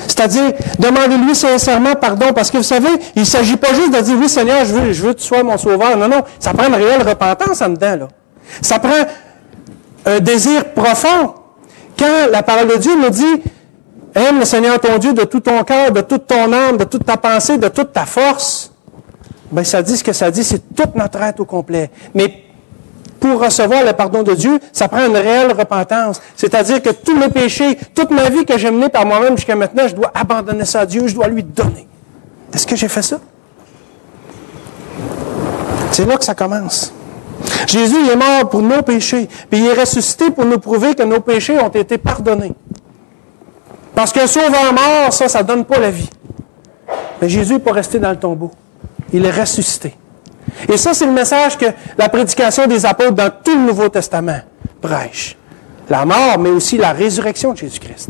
C'est-à-dire, demandez-lui sincèrement pardon, parce que vous savez, il ne s'agit pas juste de dire, oui Seigneur, je veux que tu sois mon sauveur. Non, ça prend une réelle repentance en dedans, là. Ça prend un désir profond. Quand la parole de Dieu nous dit, aime le Seigneur ton Dieu de tout ton cœur, de toute ton âme, de toute ta pensée, de toute ta force, bien, ça dit ce que ça dit, c'est toute notre être au complet. Mais pour recevoir le pardon de Dieu, ça prend une réelle repentance. C'est-à-dire que tous mes péchés, toute ma vie que j'ai menée par moi-même jusqu'à maintenant, je dois abandonner ça à Dieu, je dois lui donner. Est-ce que j'ai fait ça? C'est là que ça commence. Jésus, il est mort pour nos péchés, puis il est ressuscité pour nous prouver que nos péchés ont été pardonnés. Parce qu'un sauveur mort, ça ne donne pas la vie. Mais Jésus n'est pas resté dans le tombeau. Il est ressuscité. Et ça, c'est le message que la prédication des apôtres dans tout le Nouveau Testament prêche. La mort, mais aussi la résurrection de Jésus-Christ.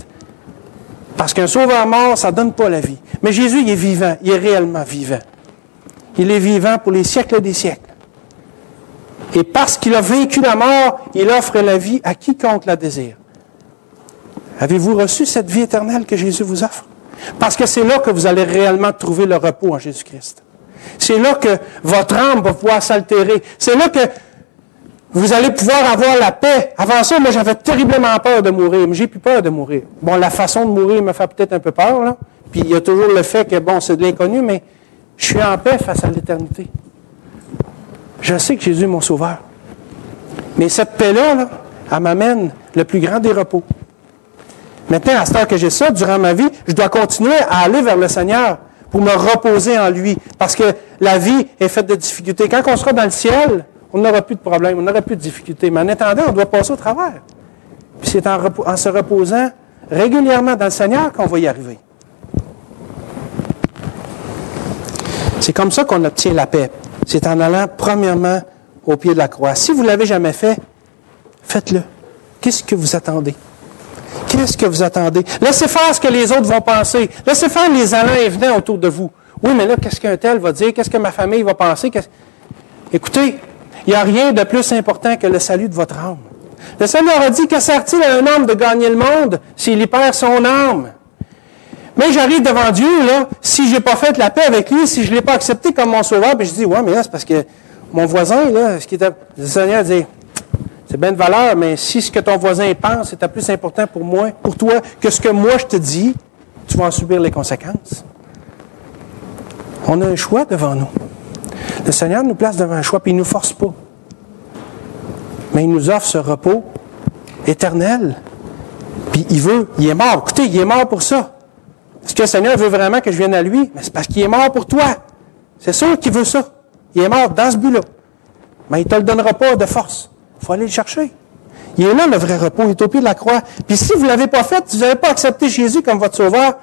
Parce qu'un sauveur mort, ça ne donne pas la vie. Mais Jésus, il est vivant. Il est réellement vivant. Il est vivant pour les siècles des siècles. Et parce qu'il a vaincu la mort, il offre la vie à quiconque la désire. Avez-vous reçu cette vie éternelle que Jésus vous offre? Parce que c'est là que vous allez réellement trouver le repos en Jésus-Christ. C'est là que votre âme va pouvoir s'altérer. C'est là que vous allez pouvoir avoir la paix. Avant ça, moi, j'avais terriblement peur de mourir, mais j'ai plus peur de mourir. Bon, la façon de mourir me fait peut-être un peu peur, là. Puis il y a toujours le fait que, bon, c'est de l'inconnu, mais je suis en paix face à l'éternité. Je sais que Jésus est mon sauveur. Mais cette paix-là, là, elle m'amène le plus grand des repos. Maintenant, à ce temps que j'ai ça, durant ma vie, je dois continuer à aller vers le Seigneur pour me reposer en lui. Parce que la vie est faite de difficultés. Quand on sera dans le ciel, on n'aura plus de problèmes, on n'aura plus de difficultés. Mais en attendant, on doit passer au travers. Puis c'est en se reposant régulièrement dans le Seigneur qu'on va y arriver. C'est comme ça qu'on obtient la paix. C'est en allant premièrement au pied de la croix. Si vous ne l'avez jamais fait, faites-le. Qu'est-ce que vous attendez? Qu'est-ce que vous attendez? Laissez faire ce que les autres vont penser. Laissez faire les allants et venants autour de vous. Oui, mais là, qu'est-ce qu'un tel va dire? Qu'est-ce que ma famille va penser? Écoutez, il n'y a rien de plus important que le salut de votre âme. Le Seigneur a dit, que sert-il à un homme de gagner le monde s'il y perd son âme? Mais j'arrive devant Dieu, là, si je n'ai pas fait la paix avec lui, si je ne l'ai pas accepté comme mon sauveur, puis je dis, ouais, mais là, c'est parce que mon voisin, là, le Seigneur dit, c'est bien de valeur, mais si ce que ton voisin pense est plus important pour moi, pour toi, que ce que moi je te dis, tu vas en subir les conséquences. On a un choix devant nous. Le Seigneur nous place devant un choix, puis il ne nous force pas. Mais il nous offre ce repos éternel. Puis il est mort. Écoutez, il est mort pour ça. Est-ce que le Seigneur veut vraiment que je vienne à lui? Mais c'est parce qu'il est mort pour toi. C'est sûr qu'il veut ça. Il est mort dans ce but-là. Mais il ne te le donnera pas de force. Il faut aller le chercher. Il est là, le vrai repos. Il est au pied de la croix. Puis si vous ne l'avez pas fait, si vous n'avez pas accepté Jésus comme votre sauveur,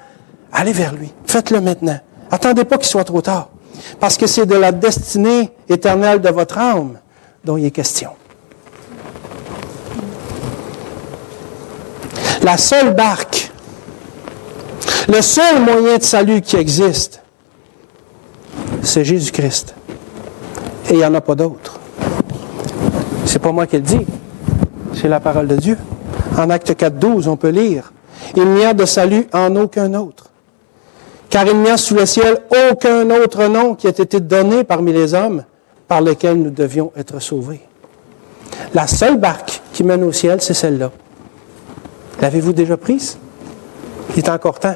allez vers lui. Faites-le maintenant. Attendez pas qu'il soit trop tard. Parce que c'est de la destinée éternelle de votre âme dont il est question. La seule barque, le seul moyen de salut qui existe, c'est Jésus-Christ. Et il n'y en a pas d'autre. C'est pas moi qui le dis. C'est la parole de Dieu. En Actes 4:12, on peut lire « Il n'y a de salut en aucun autre. Car il n'y a sous le ciel aucun autre nom qui ait été donné parmi les hommes par lequel nous devions être sauvés. » La seule barque qui mène au ciel, c'est celle-là. L'avez-vous déjà prise? Il est encore temps.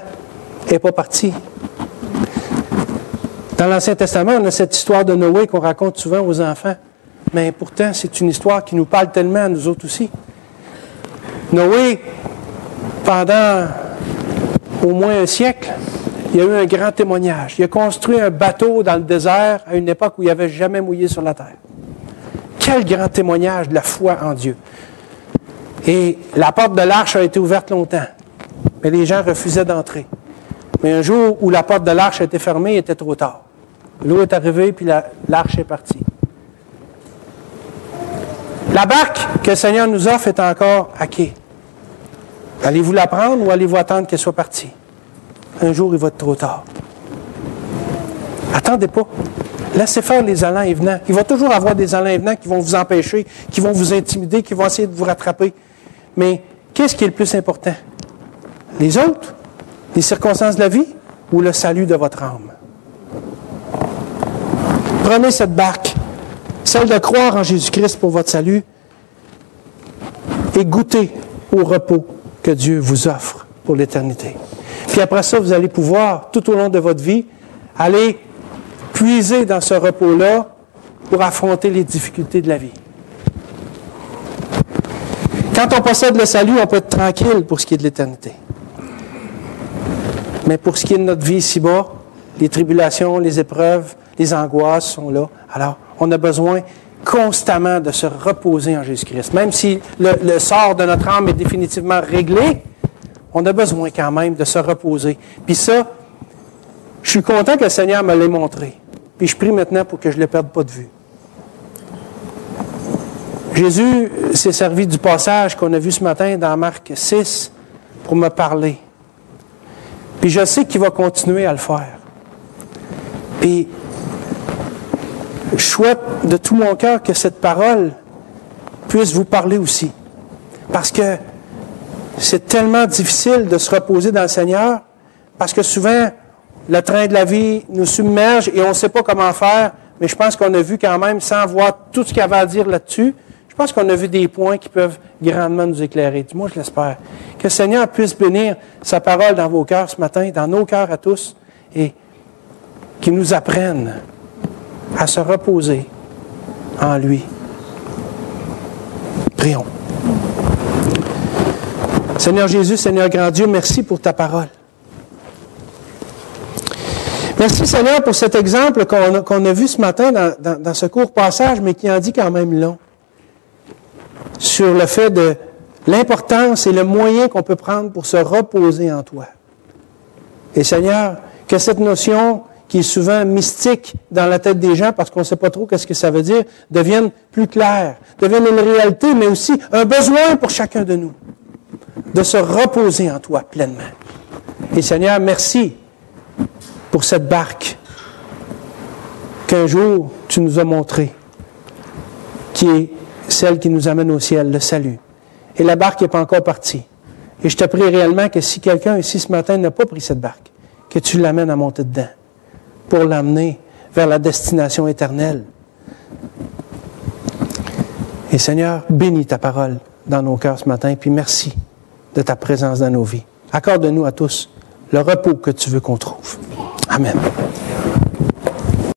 Elle n'est pas partie. Dans l'Ancien Testament, on a cette histoire de Noé qu'on raconte souvent aux enfants. Mais pourtant, c'est une histoire qui nous parle tellement à nous autres aussi. Noé, pendant au moins un siècle, il y a eu un grand témoignage. Il a construit un bateau dans le désert à une époque où il n'avait jamais mouillé sur la terre. Quel grand témoignage de la foi en Dieu. Et la porte de l'arche a été ouverte longtemps, mais les gens refusaient d'entrer. Mais un jour où la porte de l'arche a été fermée, il était trop tard. L'eau est arrivée, puis l'arche est partie. La barque que le Seigneur nous offre est encore à quai. Allez-vous la prendre ou allez-vous attendre qu'elle soit partie? Un jour, il va être trop tard. Attendez pas. Laissez faire les allants et venants. Il va toujours avoir des allants et venants qui vont vous empêcher, qui vont vous intimider, qui vont essayer de vous rattraper. Mais qu'est-ce qui est le plus important? Les autres? Les circonstances de la vie? Ou le salut de votre âme? Prenez cette barque, celle de croire en Jésus-Christ pour votre salut, et goûtez au repos que Dieu vous offre pour l'éternité. Puis après ça, vous allez pouvoir, tout au long de votre vie, aller puiser dans ce repos-là pour affronter les difficultés de la vie. Quand on possède le salut, on peut être tranquille pour ce qui est de l'éternité. Mais pour ce qui est de notre vie ici-bas, les tribulations, les épreuves, les angoisses sont là. Alors, on a besoin constamment de se reposer en Jésus-Christ. Même si le sort de notre âme est définitivement réglé, on a besoin quand même de se reposer. Puis ça, je suis content que le Seigneur me l'ait montré. Puis je prie maintenant pour que je ne le perde pas de vue. Jésus s'est servi du passage qu'on a vu ce matin dans Marc 6 pour me parler. Puis je sais qu'il va continuer à le faire. Puis je souhaite de tout mon cœur que cette parole puisse vous parler aussi. Parce que c'est tellement difficile de se reposer dans le Seigneur, parce que souvent, le train de la vie nous submerge et on ne sait pas comment faire, mais je pense qu'on a vu quand même, sans voir tout ce qu'il y avait à dire là-dessus, je pense qu'on a vu des points qui peuvent grandement nous éclairer. Du moins, je l'espère. Que le Seigneur puisse bénir sa parole dans vos cœurs ce matin, dans nos cœurs à tous, et qu'il nous apprenne à se reposer en lui. Prions. Seigneur Jésus, Seigneur grand Dieu, merci pour ta parole. Merci Seigneur pour cet exemple qu'on a vu ce matin dans ce court passage, mais qui en dit quand même long, sur le fait de l'importance et le moyen qu'on peut prendre pour se reposer en toi. Et Seigneur, que cette notion qui est souvent mystique dans la tête des gens parce qu'on ne sait pas trop qu'est-ce que ça veut dire, devienne plus claire, devienne une réalité, mais aussi un besoin pour chacun de nous de se reposer en toi pleinement. Et Seigneur, merci pour cette barque qu'un jour tu nous as montrée, qui est celle qui nous amène au ciel, le salut. Et la barque n'est pas encore partie. Et je te prie réellement que si quelqu'un ici ce matin n'a pas pris cette barque, que tu l'amènes à monter dedans pour l'amener vers la destination éternelle. Et Seigneur, bénis ta parole dans nos cœurs ce matin, puis merci de ta présence dans nos vies. Accorde-nous à tous le repos que tu veux qu'on trouve. Amen.